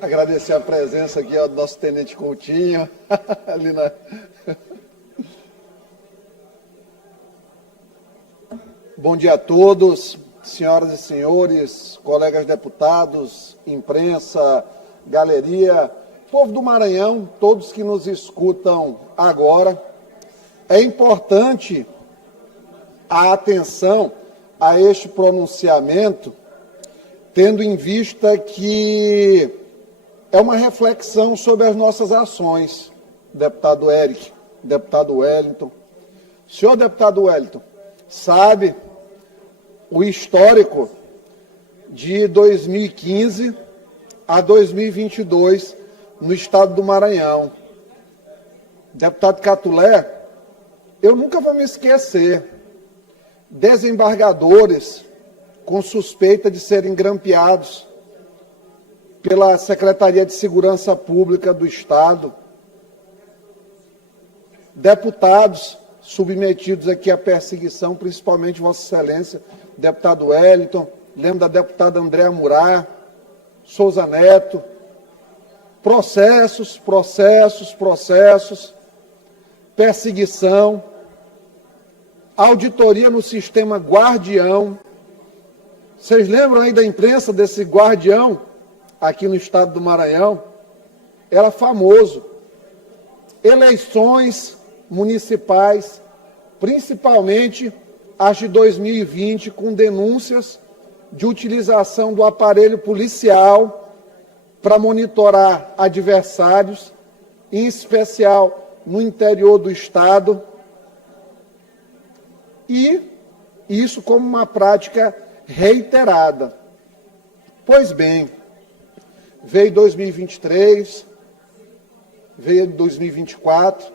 Agradecer a presença aqui do nosso Tenente Coutinho, ali na... Bom dia a todos, senhoras e senhores, colegas deputados, imprensa, galeria, povo do Maranhão, todos que nos escutam agora. É importante a atenção a este pronunciamento, tendo em vista que é uma reflexão sobre as nossas ações, deputado Eric, deputado Wellington. Senhor deputado Wellington, sabe o histórico de 2015 a 2022 no estado do Maranhão. Deputado Catulé, eu nunca vou me esquecer. Desembargadores com suspeita de serem grampeados pela Secretaria de Segurança Pública do Estado, deputados submetidos aqui à perseguição, principalmente Vossa Excelência, deputado Wellington, lembro da deputada Andréa Murá, Souza Neto, processos, perseguição, auditoria no sistema Guardião. Vocês lembram aí da imprensa desse Guardião? Aqui no estado do Maranhão, era famoso. Eleições municipais, principalmente as de 2020, com denúncias de utilização do aparelho policial para monitorar adversários, em especial no interior do estado, e isso como uma prática reiterada. Pois bem, veio 2023, veio 2024,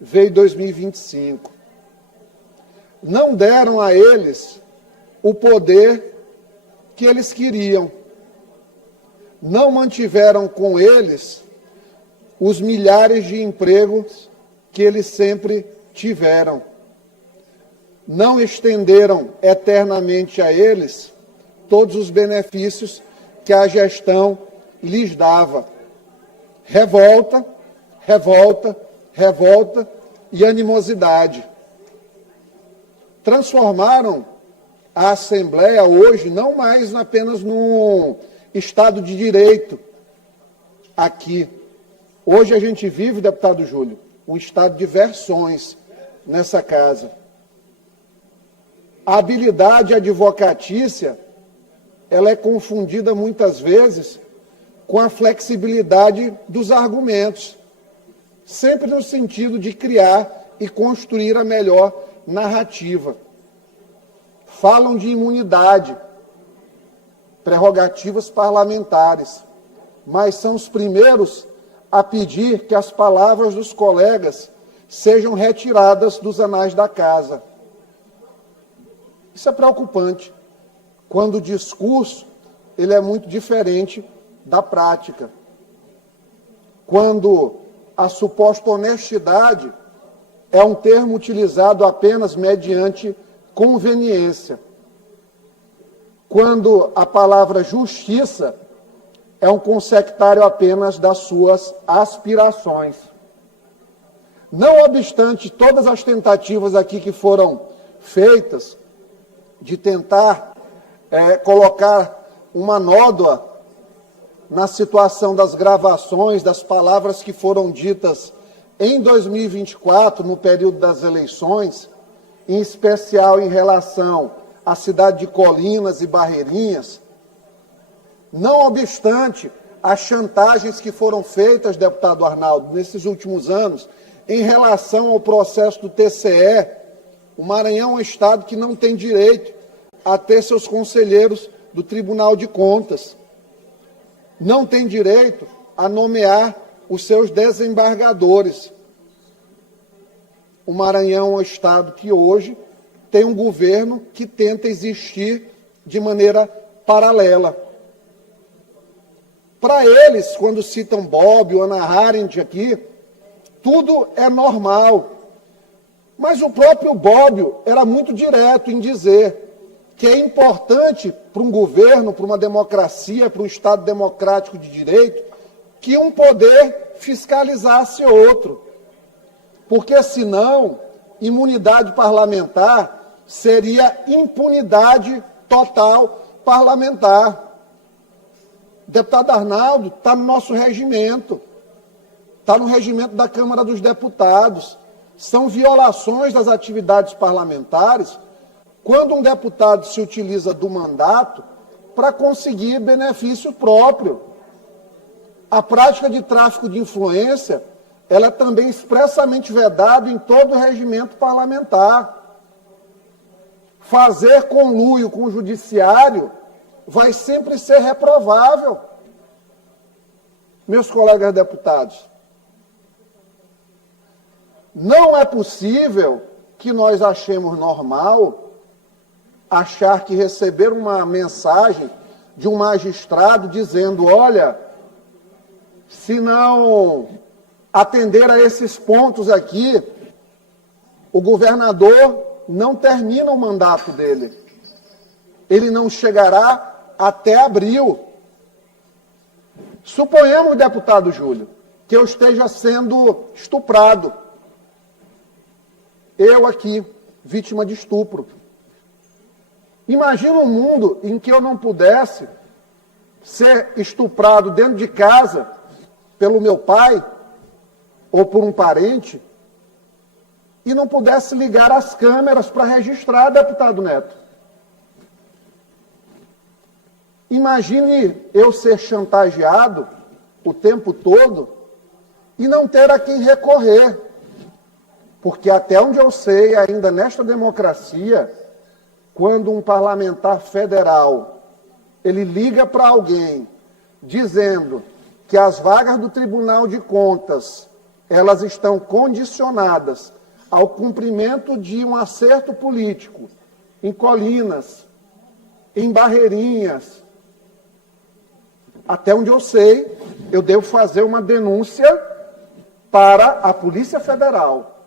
veio 2025. Não deram a eles o poder que eles queriam. Não mantiveram com eles os milhares de empregos que eles sempre tiveram. Não estenderam eternamente a eles todos os benefícios que a gestão lhes dava. Revolta e animosidade. Transformaram a Assembleia hoje não mais apenas num Estado de Direito aqui. Hoje a gente vive, deputado Júlio, um estado de versões nessa casa. A habilidade advocatícia, ela é confundida muitas vezes com a flexibilidade dos argumentos, sempre no sentido de criar e construir a melhor narrativa. Falam de imunidade, prerrogativas parlamentares, mas são os primeiros a pedir que as palavras dos colegas sejam retiradas dos anais da casa. Isso é preocupante, quando o discurso ele é muito diferente da prática. Quando a suposta honestidade é um termo utilizado apenas mediante conveniência. Quando a palavra justiça é um consectário apenas das suas aspirações. Não obstante todas as tentativas aqui que foram feitas de tentar colocar uma nódoa na situação das gravações, das palavras que foram ditas em 2024, no período das eleições, em especial em relação à cidade de Colinas e Barreirinhas. Não obstante as chantagens que foram feitas, deputado Arnaldo, nesses últimos anos, em relação ao processo do TCE, o Maranhão é um estado que não tem direito a ter seus conselheiros do Tribunal de Contas. Não tem direito a nomear os seus desembargadores. O Maranhão é um estado que hoje tem um governo que tenta existir de maneira paralela. Para eles, quando citam Bobbio, Hannah Arendt aqui, tudo é normal. Mas o próprio Bobbio era muito direto em dizer que é importante para um governo, para uma democracia, para um Estado democrático de direito, que um poder fiscalizasse outro. Porque, senão, imunidade parlamentar seria impunidade total parlamentar. O deputado Arnaldo está no nosso regimento, está no regimento da Câmara dos Deputados. São violações das atividades parlamentares quando um deputado se utiliza do mandato para conseguir benefício próprio. A prática de tráfico de influência, ela é também expressamente vedada em todo o regimento parlamentar. Fazer conluio com o judiciário vai sempre ser reprovável. Meus colegas deputados, não é possível que nós achemos normal achar que receber uma mensagem de um magistrado dizendo, olha, se não atender a esses pontos aqui, o governador não termina o mandato dele. Ele não chegará até abril. Suponhamos, deputado Júlio, que eu esteja sendo estuprado. Eu aqui, vítima de estupro. Imagina um mundo em que eu não pudesse ser estuprado dentro de casa pelo meu pai ou por um parente e não pudesse ligar as câmeras para registrar, deputado Neto. Imagine eu ser chantageado o tempo todo e não ter a quem recorrer. Porque até onde eu sei, ainda nesta democracia, quando um parlamentar federal, ele liga para alguém dizendo que as vagas do Tribunal de Contas, elas estão condicionadas ao cumprimento de um acerto político em Colinas, em Barreirinhas. Até onde eu sei, eu devo fazer uma denúncia para a Polícia Federal,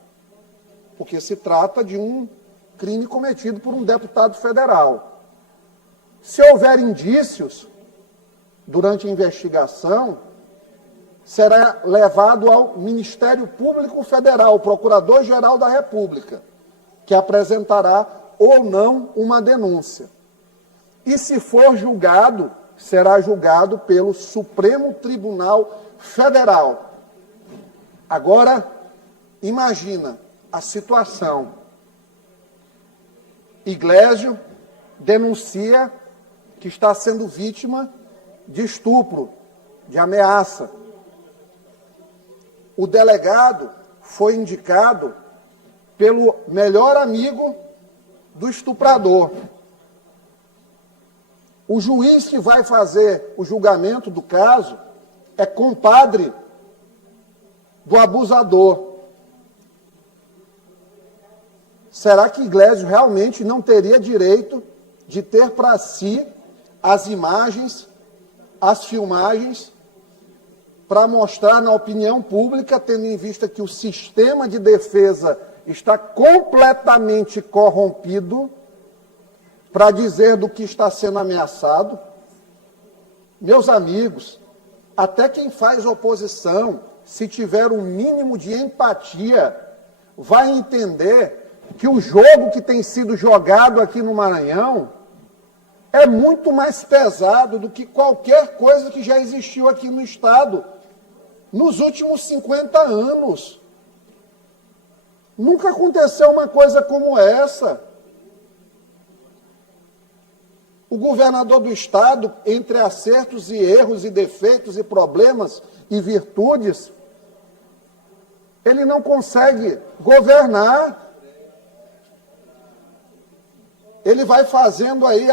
porque se trata de um crime cometido por um deputado federal. Se houver indícios durante a investigação, será levado ao Ministério Público Federal, o Procurador-Geral da República, que apresentará ou não uma denúncia. E se for julgado, será julgado pelo Supremo Tribunal Federal. Agora, imagina a situação. Iglesio denuncia que está sendo vítima de estupro, de ameaça. O delegado foi indicado pelo melhor amigo do estuprador. O juiz que vai fazer o julgamento do caso é compadre do abusador. Será que Iglesio realmente não teria direito de ter para si as imagens, as filmagens, para mostrar na opinião pública, tendo em vista que o sistema de defesa está completamente corrompido, para dizer do que está sendo ameaçado? Meus amigos, até quem faz oposição, se tiver um mínimo de empatia, vai entender que o jogo que tem sido jogado aqui no Maranhão é muito mais pesado do que qualquer coisa que já existiu aqui no Estado nos últimos 50 anos. Nunca aconteceu uma coisa como essa. O governador do Estado, entre acertos e erros e defeitos e problemas e virtudes, ele não consegue governar. Ele vai fazendo aí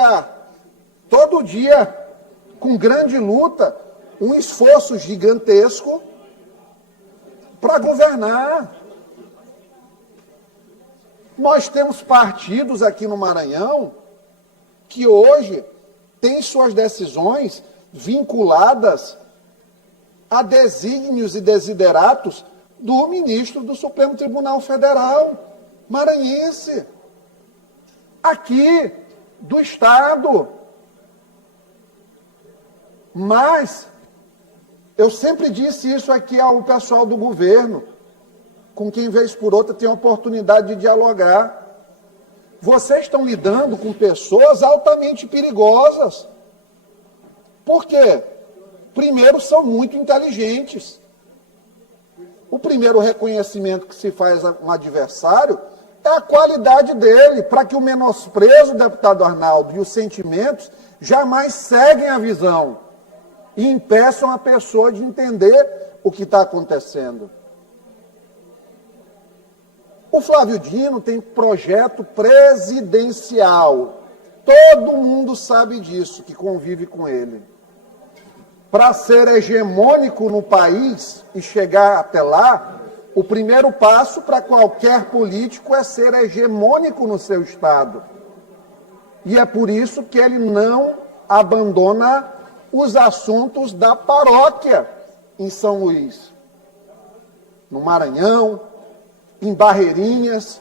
todo dia, com grande luta, um esforço gigantesco para governar. Nós temos partidos aqui no Maranhão que hoje têm suas decisões vinculadas a desígnios e desideratos do ministro do Supremo Tribunal Federal maranhense. Aqui, do Estado. Mas eu sempre disse isso aqui ao pessoal do governo, com quem, vez por outra, tem a oportunidade de dialogar. Vocês estão lidando com pessoas altamente perigosas. Por quê? Primeiro, são muito inteligentes. O primeiro reconhecimento que se faz a um adversário é a qualidade dele, para que o menosprezo, deputado Arnaldo, e os sentimentos jamais seguem a visão e impeçam a pessoa de entender o que está acontecendo. O Flávio Dino tem projeto presidencial. Todo mundo sabe disso, que convive com ele. Para ser hegemônico no país e chegar até lá, o primeiro passo para qualquer político é ser hegemônico no seu estado. E é por isso que ele não abandona os assuntos da paróquia em São Luís, no Maranhão, em Barreirinhas,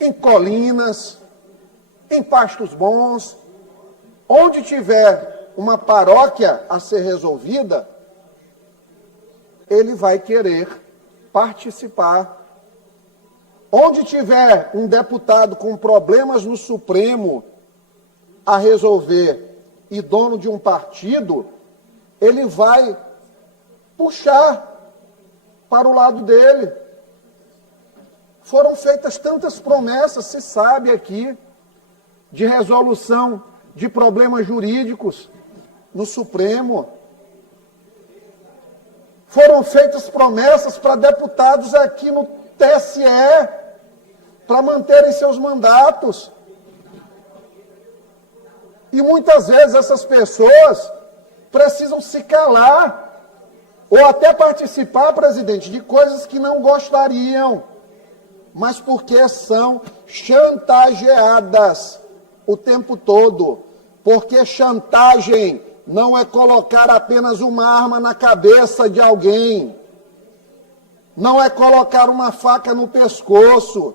em Colinas, em Pastos Bons. Onde tiver uma paróquia a ser resolvida, ele vai querer participar. Onde tiver um deputado com problemas no Supremo a resolver e dono de um partido, ele vai puxar para o lado dele. Foram feitas tantas promessas, se sabe aqui, de resolução de problemas jurídicos no Supremo. Foram feitas promessas para deputados aqui no TSE, para manterem seus mandatos. E muitas vezes essas pessoas precisam se calar, ou até participar, presidente, de coisas que não gostariam, mas porque são chantageadas o tempo todo. Porque chantagem não é colocar apenas uma arma na cabeça de alguém, não é colocar uma faca no pescoço.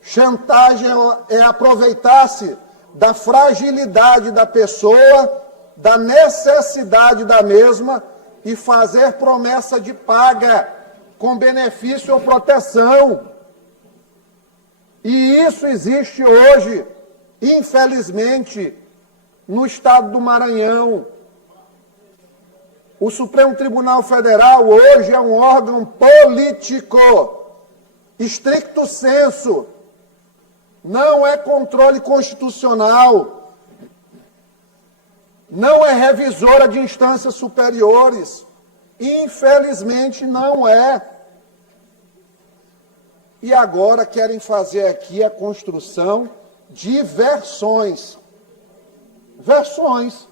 Chantagem é aproveitar-se da fragilidade da pessoa, da necessidade da mesma, e fazer promessa de paga com benefício ou proteção. E isso existe hoje, infelizmente, no estado do Maranhão. O Supremo Tribunal Federal hoje é um órgão político, stricto sensu, não é controle constitucional, não é revisora de instâncias superiores, infelizmente não é. E agora querem fazer aqui a construção de versões. Versões.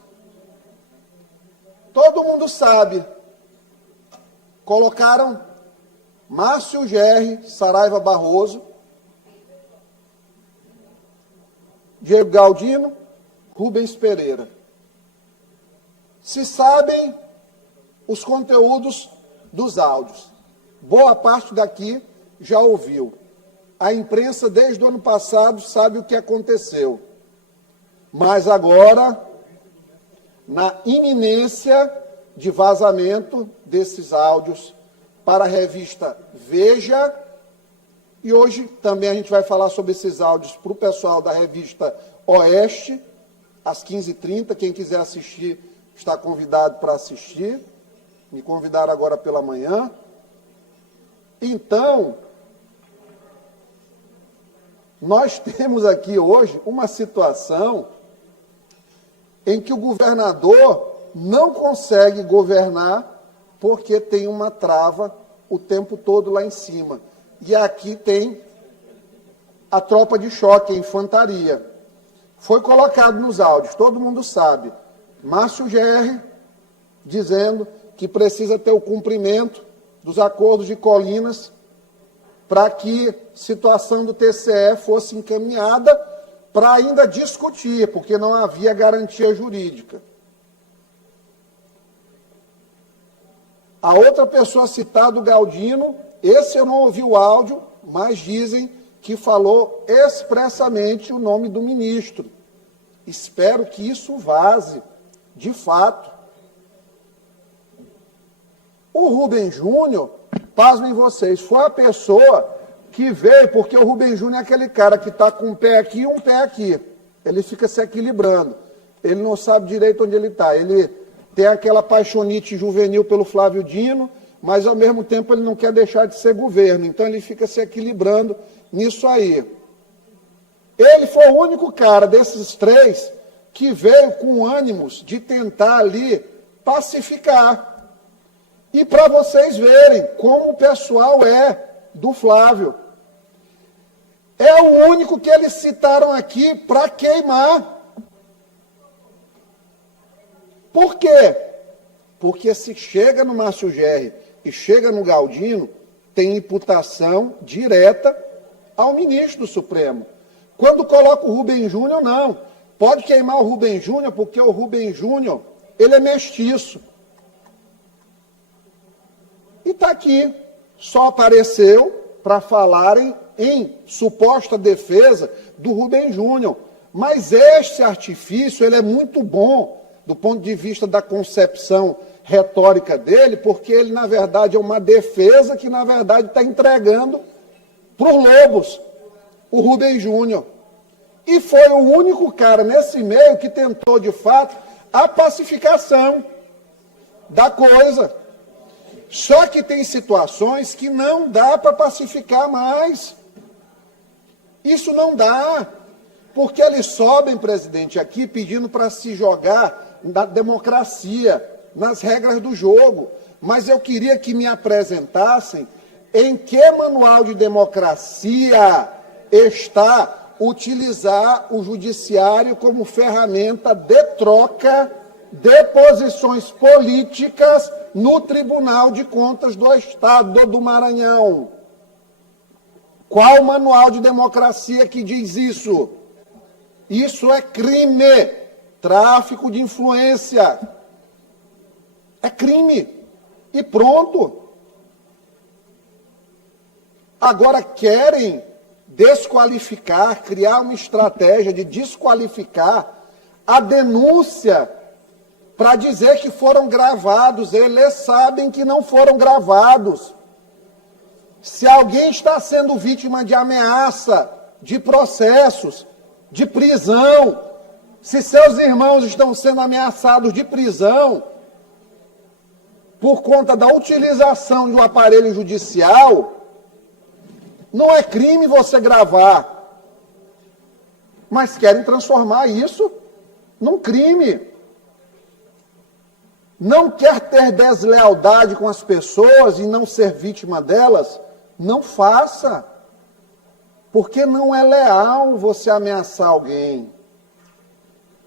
Todo mundo sabe. Colocaram Márcio Gerri Saraiva Barroso, Diego Galdino, Rubens Pereira. Se sabem os conteúdos dos áudios. Boa parte daqui já ouviu. A imprensa, desde o ano passado, sabe o que aconteceu. Mas agora, na iminência de vazamento desses áudios para a revista Veja, e hoje também a gente vai falar sobre esses áudios para o pessoal da revista Oeste, às 15h30. Quem quiser assistir, está convidado para assistir. Me convidaram agora pela manhã. Então, nós temos aqui hoje uma situação em que o governador não consegue governar porque tem uma trava o tempo todo lá em cima. E aqui tem a tropa de choque, a infantaria. Foi colocado nos áudios, todo mundo sabe. Márcio Gerri dizendo que precisa ter o cumprimento dos acordos de Colinas para que a situação do TCE fosse encaminhada para ainda discutir, porque não havia garantia jurídica. A outra pessoa citada, o Galdino, esse eu não ouvi o áudio, mas dizem que falou expressamente o nome do ministro. Espero que isso vaze, de fato. O Rubem Júnior, pasmem vocês, foi a pessoa que veio, porque o Rubem Júnior é aquele cara que está com um pé aqui e um pé aqui. Ele fica se equilibrando. Ele não sabe direito onde ele está. Ele tem aquela paixonite juvenil pelo Flávio Dino, mas ao mesmo tempo ele não quer deixar de ser governo. Então ele fica se equilibrando nisso aí. Ele foi o único cara desses três que veio com ânimos de tentar ali pacificar. E para vocês verem como o pessoal é do Flávio. É o único que eles citaram aqui para queimar. Por quê? Porque se chega no Márcio Gerri e chega no Galdino, tem imputação direta ao ministro do Supremo. Quando coloca o Rubem Júnior, não. Pode queimar o Rubem Júnior, porque o Rubem Júnior, ele é mestiço. E está aqui. Só apareceu para falarem em suposta defesa do Rubem Júnior. Mas este artifício, ele é muito bom do ponto de vista da concepção retórica dele, porque ele, na verdade, é uma defesa que, na verdade, está entregando para os lobos, o Rubem Júnior. E foi o único cara nesse meio que tentou, de fato, a pacificação da coisa. Só que tem situações que não dá para pacificar mais. Isso não dá. Porque eles sobem, presidente, aqui pedindo para se jogar na democracia, nas regras do jogo. Mas eu queria que me apresentassem em que manual de democracia está utilizar o judiciário como ferramenta de troca de posições políticas no Tribunal de Contas do Estado do Maranhão. Qual manual de democracia que diz isso? Isso é crime. Tráfico de influência. É crime. E pronto. Agora querem desqualificar, criar uma estratégia de desqualificar a denúncia para dizer que foram gravados. Eles sabem que não foram gravados. Se alguém está sendo vítima de ameaça, de processos, de prisão, se seus irmãos estão sendo ameaçados de prisão por conta da utilização de um aparelho judicial, não é crime você gravar. Mas querem transformar isso num crime. Não quer ter deslealdade com as pessoas e não ser vítima delas? Não faça. Porque não é leal você ameaçar alguém.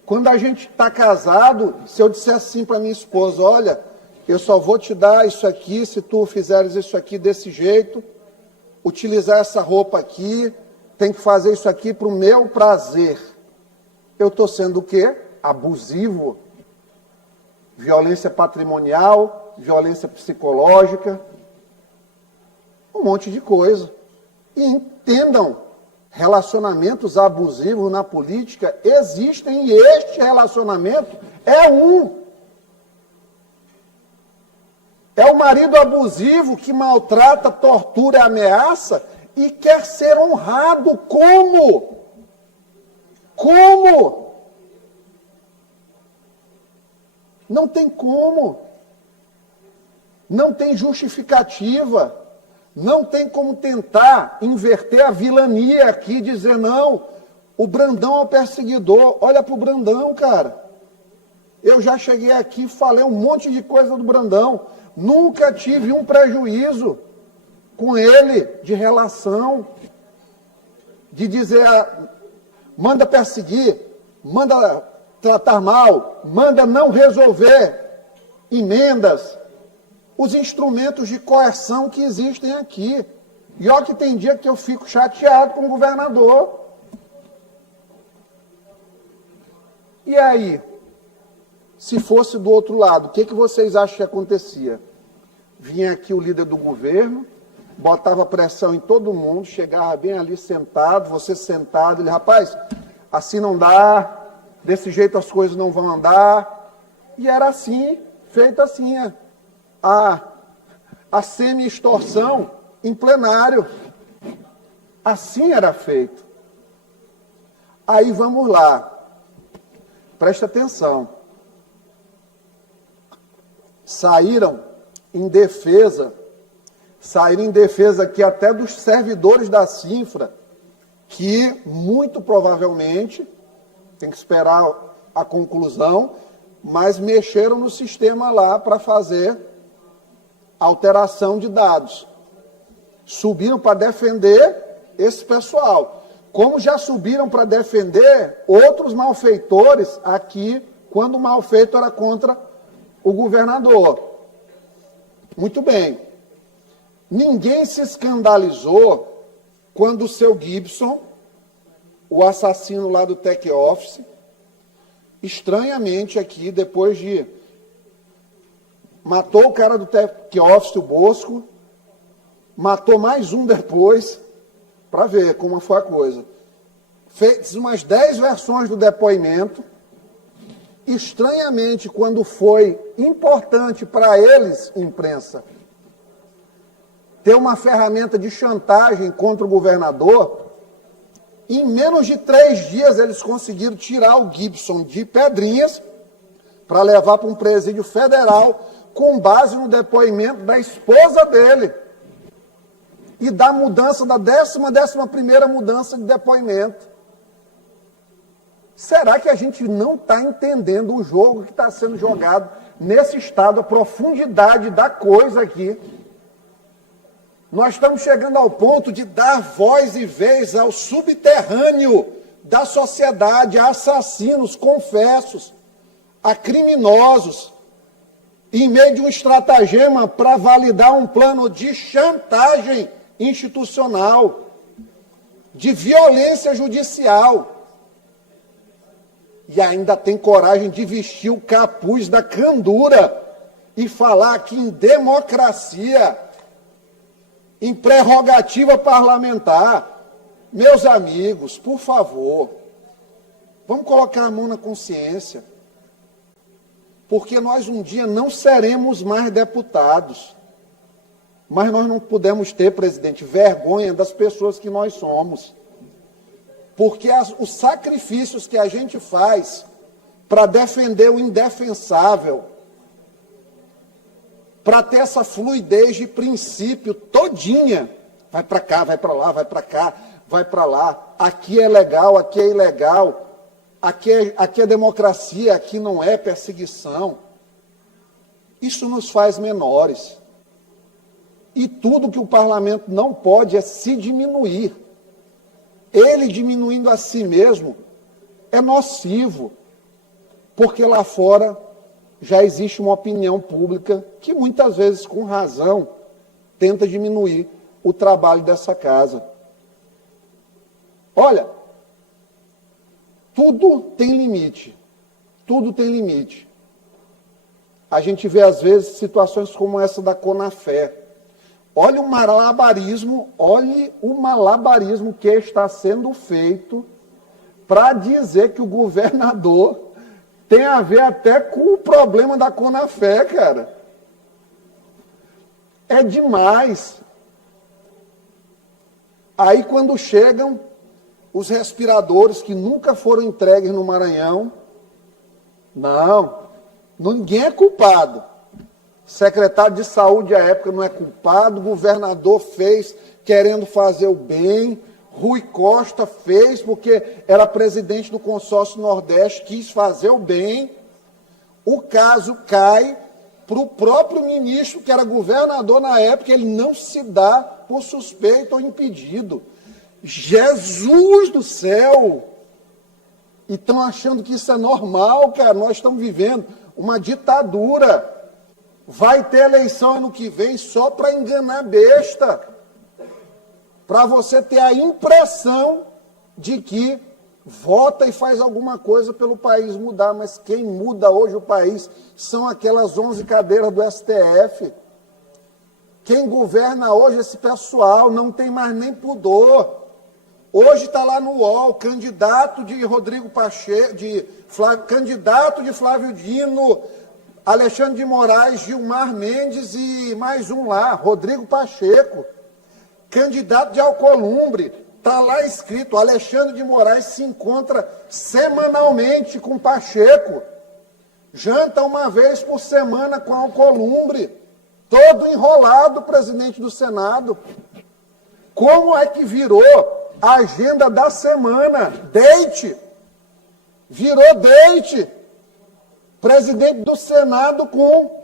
Quando a gente está casado, se eu disser assim para minha esposa, olha, eu só vou te dar isso aqui se tu fizeres isso aqui desse jeito, utilizar essa roupa aqui, tem que fazer isso aqui para o meu prazer. Eu estou sendo o quê? Abusivo. Violência patrimonial, violência psicológica, um monte de coisa. E entendam, relacionamentos abusivos na política existem e este relacionamento é um. É o marido abusivo que maltrata, tortura e ameaça e quer ser honrado. Como? Como? Não tem como. Não tem justificativa. Não tem como tentar inverter a vilania aqui e dizer, não, o Brandão é o perseguidor. Olha para o Brandão, cara. Eu já cheguei aqui e falei um monte de coisa do Brandão. Nunca tive um prejuízo com ele de relação, de dizer, manda perseguir, manda tratar mal, manda não resolver emendas, os instrumentos de coerção que existem aqui. E olha que tem dia que eu fico chateado com o governador. E aí? Se fosse do outro lado, o que vocês acham que acontecia? Vinha aqui o líder do governo, botava pressão em todo mundo, chegava bem ali sentado, você sentado, ele, rapaz, assim não dá, desse jeito as coisas não vão andar. E era assim, feito assim, a semi-extorsão em plenário. Assim era feito. Aí vamos lá, presta atenção. Saíram em defesa aqui até dos servidores da Cinfra, que muito provavelmente, tem que esperar a conclusão, mas mexeram no sistema lá para fazer alteração de dados. Subiram para defender esse pessoal. Como já subiram para defender outros malfeitores aqui, quando o malfeito era contra o governador. Muito bem. Ninguém se escandalizou quando o seu Gibson, o assassino lá do Tech Office, estranhamente aqui, depois de... matou o cara do Tech Office, o Bosco, matou mais um depois, para ver como foi a coisa. Fez umas 10 versões do depoimento. Estranhamente, quando foi importante para eles, imprensa, ter uma ferramenta de chantagem contra o governador, em menos de 3 dias eles conseguiram tirar o Gibson de Pedrinhas para levar para um presídio federal com base no depoimento da esposa dele e da mudança da 11ª mudança de depoimento. Será que a gente não está entendendo o jogo que está sendo jogado nesse estado, a profundidade da coisa aqui? Nós estamos chegando ao ponto de dar voz e vez ao subterrâneo da sociedade, a assassinos confessos, a criminosos, em meio de um estratagema para validar um plano de chantagem institucional, de violência judicial. E ainda tem coragem de vestir o capuz da candura e falar que em democracia, em prerrogativa parlamentar. Meus amigos, por favor, vamos colocar a mão na consciência, porque nós um dia não seremos mais deputados, mas nós não podemos ter, presidente, vergonha das pessoas que nós somos. Porque os sacrifícios que a gente faz para defender o indefensável, para ter essa fluidez de princípio todinha, vai para cá, vai para lá, vai para cá, vai para lá, aqui é legal, aqui é ilegal, aqui é democracia, aqui não é perseguição. Isso nos faz menores. E tudo que o parlamento não pode é se diminuir. Ele diminuindo a si mesmo é nocivo, porque lá fora já existe uma opinião pública que muitas vezes, com razão, tenta diminuir o trabalho dessa casa. Olha, tudo tem limite, tudo tem limite. A gente vê, às vezes, situações como essa da Conafé. Olhe o malabarismo que está sendo feito para dizer que o governador tem a ver até com o problema da Conafé, cara. É demais. Aí quando chegam os respiradores que nunca foram entregues no Maranhão, ninguém é culpado. Secretário de Saúde à época não é culpado, o governador fez querendo fazer o bem, Rui Costa fez porque era presidente do consórcio Nordeste, quis fazer o bem. O caso cai para o próprio ministro, que era governador na época, ele não se dá por suspeito ou impedido. Jesus do céu! E estão achando que isso é normal, cara. Nós estamos vivendo uma ditadura. Vai ter eleição ano que vem só para enganar besta. Para você ter a impressão de que vota e faz alguma coisa pelo país mudar. Mas quem muda hoje o país são aquelas 11 cadeiras do STF. Quem governa hoje esse pessoal não tem mais nem pudor. Hoje está lá no UOL, candidato de Rodrigo Pacheco, candidato de Flávio Dino, Alexandre de Moraes, Gilmar Mendes e mais um lá, Rodrigo Pacheco. Candidato de Alcolumbre, está lá escrito, Alexandre de Moraes se encontra semanalmente com Pacheco. Janta uma vez por semana com Alcolumbre, todo enrolado, presidente do Senado. Como é que virou a agenda da semana? Date. Virou date. Presidente do Senado com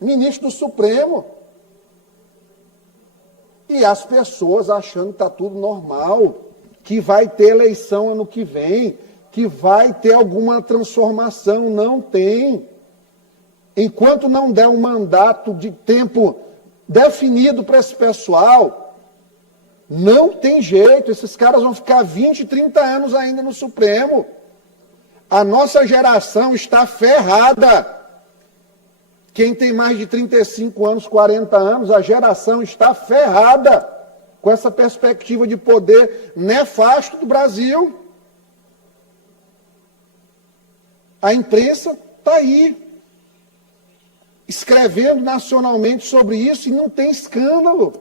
ministro do Supremo. E as pessoas achando que está tudo normal, que vai ter eleição ano que vem, que vai ter alguma transformação. Não tem. Enquanto não der um mandato de tempo definido para esse pessoal, não tem jeito, esses caras vão ficar 20, 30 anos ainda no Supremo. A nossa geração está ferrada. Quem tem mais de 35 anos, 40 anos, a geração está ferrada com essa perspectiva de poder nefasto do Brasil. A imprensa está aí, escrevendo nacionalmente sobre isso e não tem escândalo.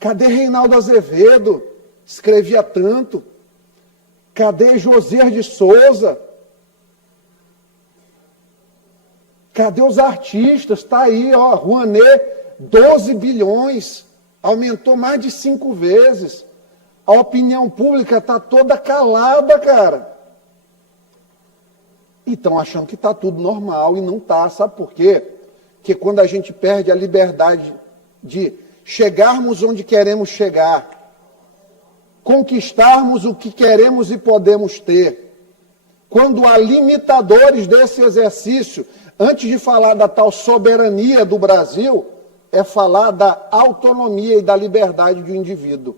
Cadê Reinaldo Azevedo? Escrevia tanto. Cadê Josias de Souza? Cadê os artistas? Está aí, ó, Rouanet, 12 bilhões, aumentou mais de 5 vezes. A opinião pública está toda calada, cara. E estão achando que está tudo normal e não está. Sabe por quê? Porque quando a gente perde a liberdade de chegarmos onde queremos chegar, conquistarmos o que queremos e podemos ter, quando há limitadores desse exercício, antes de falar da tal soberania do Brasil, é falar da autonomia e da liberdade do indivíduo.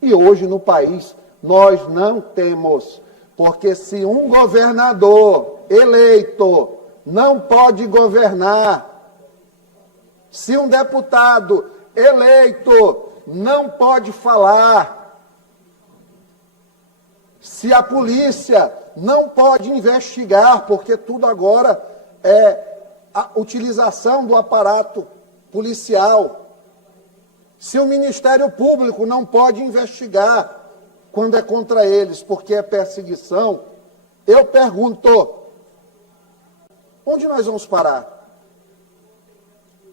E hoje no país nós não temos, porque se um governador eleito não pode governar, se um deputado eleito não pode falar, se a polícia não pode investigar, porque tudo agora é a utilização do aparato policial, se o Ministério Público não pode investigar quando é contra eles, porque é perseguição, eu pergunto, onde nós vamos parar?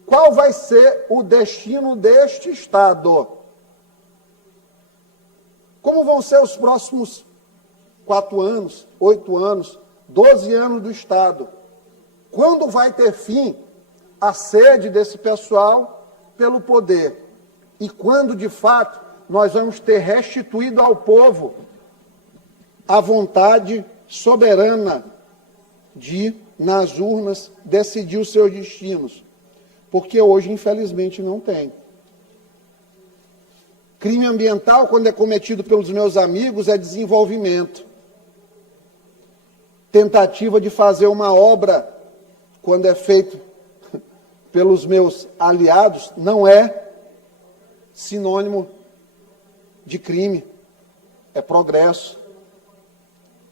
Qual vai ser o destino deste Estado? Como vão ser os próximos 4 anos, 8 anos, 12 anos do Estado? Quando vai ter fim a sede desse pessoal pelo poder? E quando, de fato, nós vamos ter restituído ao povo a vontade soberana de, nas urnas, decidir os seus destinos? Porque hoje, infelizmente, não tem. Crime ambiental, quando é cometido pelos meus amigos, é desenvolvimento. Tentativa de fazer uma obra, quando é feito pelos meus aliados, não é sinônimo de crime, é progresso.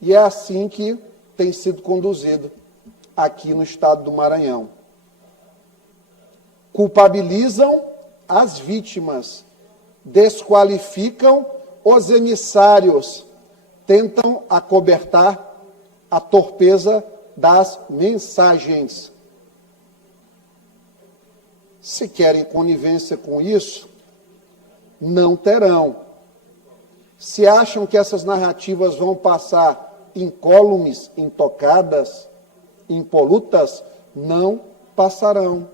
E é assim que tem sido conduzido aqui no estado do Maranhão. Culpabilizam as vítimas, desqualificam os emissários, tentam acobertar a torpeza das mensagens. Se querem conivência com isso, não terão. Se acham que essas narrativas vão passar incólumes, intocadas, impolutas, não passarão.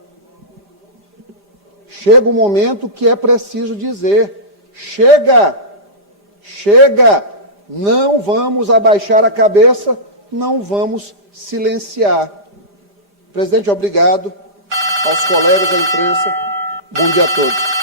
Chega o momento que é preciso dizer, chega, chega, não vamos abaixar a cabeça, não vamos silenciar. Presidente, obrigado aos colegas da imprensa, bom dia a todos.